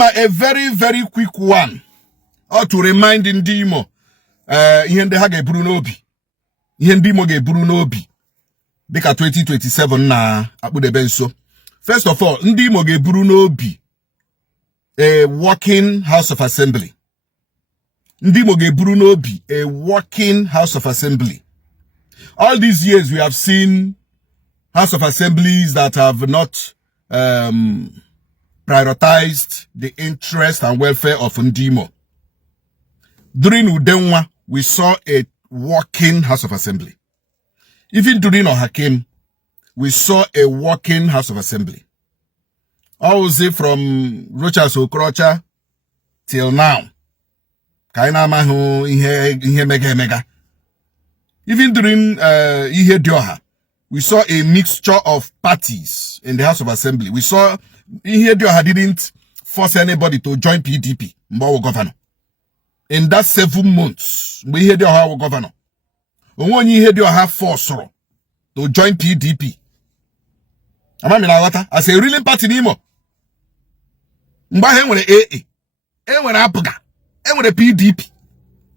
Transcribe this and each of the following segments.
a very, very quick one. Or to remind Ndimo, Ihende hage Bruno Obi. Ihendimo ge Bruno Obi. Deka 2027 na Abude Benso. First of all, Ndimo ge Bruno Obi. A working House of Assembly. Ndimo ge Bruno Obi. A working House of Assembly. All these years we have seen House of Assemblies that have not prioritized the interest and welfare of Ndimo. During Udenwa, we saw a working House of Assembly. Even during Ohakim, we saw a working House of Assembly. I will say from Rochas Okrocha till now. Kaina mahu ihe mega. Even during Ihedioha, we saw a mixture of parties in the House of Assembly. We saw Ihedioha didn't force anybody to join PDP, Mbawo governor. In that 7 months, we Ihedioha was governor. When Ihedioha forced to join PDP. As a ruling party in Imo. Mbahe nwere AA, nwere APGA, nwere PDP,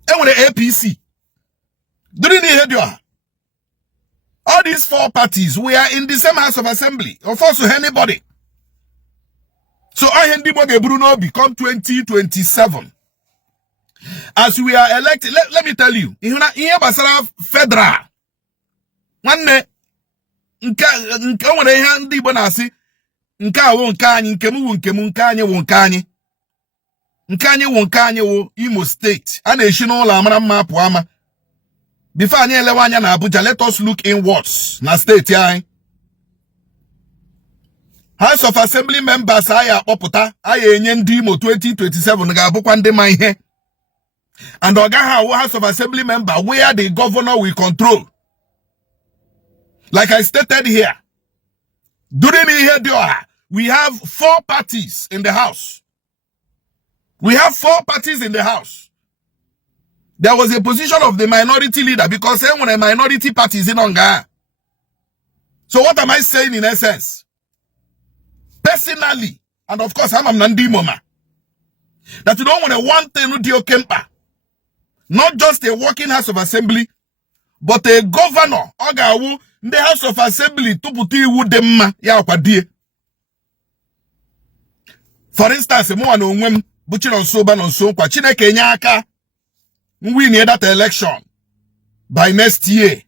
nwere APC. During Ihedioha, all these 4 parties, we are in the same House of Assembly. Of course, anybody. So, Ndimo ge Bruno Obi come 2027. As we are elected, let me tell you, ihe basara federal. Nwanne, nke nwere ihe ndị Igbo na-asị, nke a wo nke anyị, nke mu wo nke mu, nke anyị wo nke anyị. Nke anyị wo nke anyị wo Imo State. A na-eshi n'ụlọ amara mma apụ ama. Before anyị elewe anya na Abuja, let us look inwards na state anyị. House of Assembly members anyị akpọpụta, anyị enye ndị Imo 2027 ga-abụkwa ndị ma ihe. And Ogaha House of Assembly member where the governor will control. Like I stated here, during Ihedioha, we have 4 parties in the House. We have 4 parties in the House. There was a position of the minority leader because when a minority party is in Onga. So what am I saying in essence? Personally, and of course I'm Nandi Moma, that you don't want to want to do Kempa. Not just a working House of Assembly, but a governor, Ogawu, the House of Assembly, tuputi wudemma ya okwadie. For instance, mo anu nwem buchi no so ba no so kwa Chineke nya aka win that election by next year.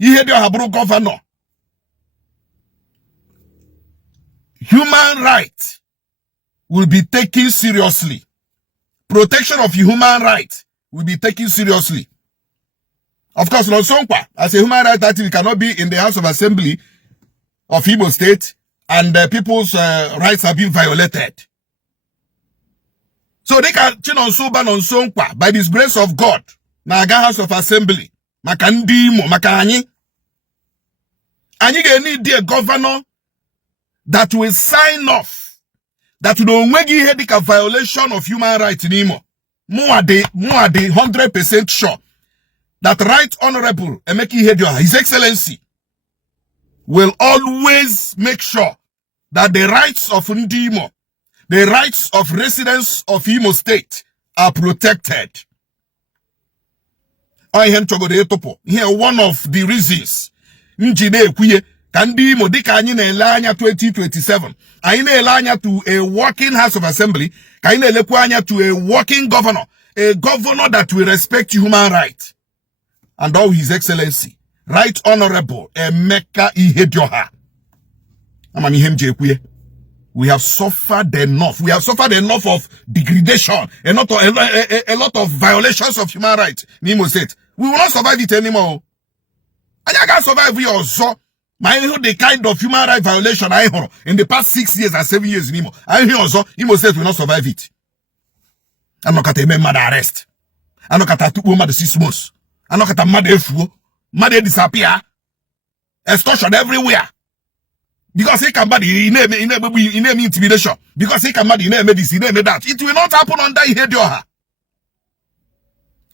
Ihedioha bụrụ governor. Human rights will be taken seriously. Protection of human rights will be taken seriously. Of course, Sonkwa, as a human rights activist, cannot be in the House of Assembly of Imo State and people's rights have been violated. So they can Sonkwa by this grace of God. Naga House of Assembly. Makandimo, Makani. And you need a governor that will sign off that will don't make a violation of human rights in Imo. More de 100% sure that Right Honorable Emeka Ihedioha, His Excellency, will always make sure that the rights of Ndimo, the rights of residents of Imo State are protected. Here, one of the reasons Njide Kuye Kandimo dika anyị na-ele anya 2027. Anyị na-ele anya to a working House of Assembly. Ka anyị na-elekwa anya to a working governor. A governor that will respect human rights. And all His Excellency, Right Honorable Emeka Ihedioha. We have suffered enough. We have suffered enough of degradation. A lot of violations of human rights in Imo State. We will not survive it anymore. And I can't survive here also. The kind of human rights violation I heard in the past 6 years and 7 years in Imo. I hear also Imo State will not survive it. I'm not going to mad arrest. I'm not going to mad 6 months. I'm not going to mad mad disappear. Extortion everywhere. Because he can mad he name intimidation. Because he can mad he name this, he name that. It will not happen under Ihedioha.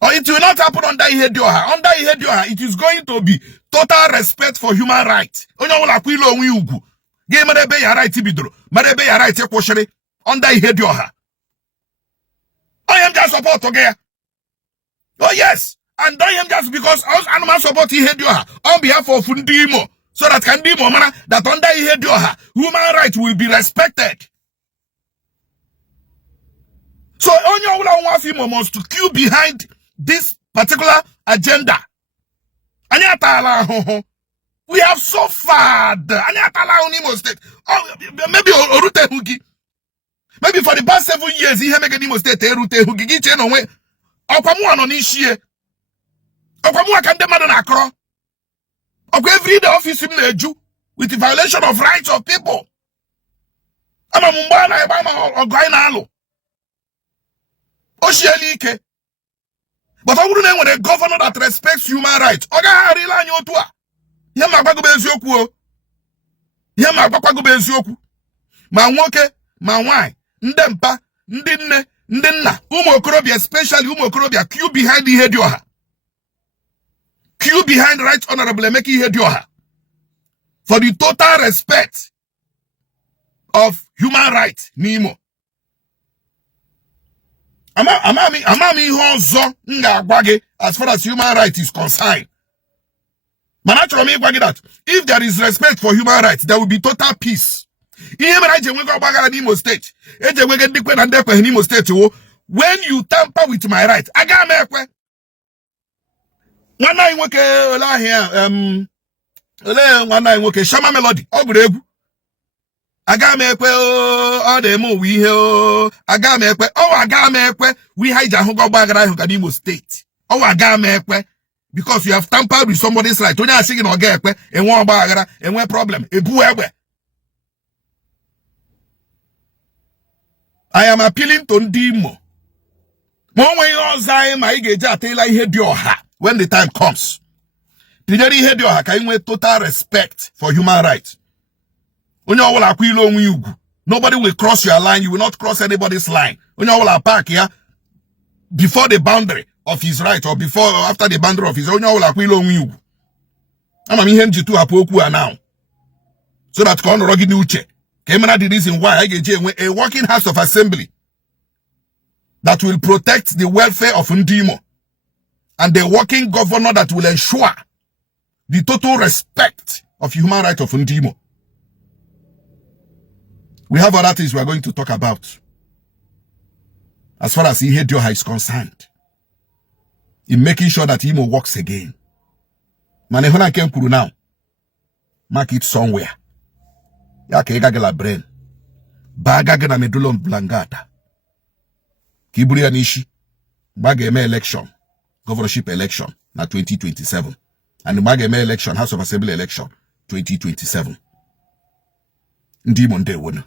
Or it will not happen under Ihedioha. Under Ihedioha, it is going to be total respect for human rights. Onye wala kwilo onwe ugwu. Ge madebe ya right bidoro. Madebe ya right ekwoshere. under Ihedioha. I am just support again. Oh yes, and I am just because us animal support Ihedioha on behalf of Imo, so that can be more that under Ihedioha, human rights will be respected. So only one wants to queue behind this particular agenda. We have suffered. Imo State. Oh, maybe Orute Hugi. Maybe for the past 7 years, he make Imo State Orute Hugi. Gichen onwe. Okwamu anonishiye. Okwamu akandema na akro. Okwa every day office him neju with the violation of rights of people. Ama mumbana ebama ogwai na alo. Oshieli ike. But I wouldn't know a governor that respects human rights. Oga harila nyotua. Yema bagube ezioku. Yema bagube ezioku. Ma nwoke, ma nwanyị, ndị mpa, ndị nne, ndị nna, ụmụ okorobịa, especially ụmụ okorobịa, queue behind Ihedioha. Queue behind Right Honorable Emeka Ihedioha for the total respect of human rights n'Imo. Amami ihe ọzọ nga agwa gị as far as human rights is concerned. Man, actually, that if there is respect for human rights, there will be total peace. Imo State, Imo State, when you tamper with my rights, I got me. One night, Shama Melody, Ogrebu. I got me, oh, the mo we here. I got me, we hide a Imo State. Oh, I got me. Because you have tampered with somebody's right. Tonya singing or get and one bagara and one problem. I am appealing to Ndimo. When the time comes. Total respect for human rights. Nobody will cross your line. You will not cross anybody's line. Park here before the boundary of his right or before or after the boundary of his own. Now. So that can rogi nuche. The reason why I get a working house of assembly that will protect the welfare of Ndimo and the working governor that will ensure the total respect of human rights of Ndimo. We have other things we are going to talk about as far as Ihedioha is concerned, in making sure that Imo works again. Manehona ken kuru now. Mark it somewhere. Yake egagela brain. Bagage na medulla oblongata. Kiburi anishi. Bageme election. Governorship election na 2027. And Bageme election, House of Assembly election 2027. Ndimo nde wona.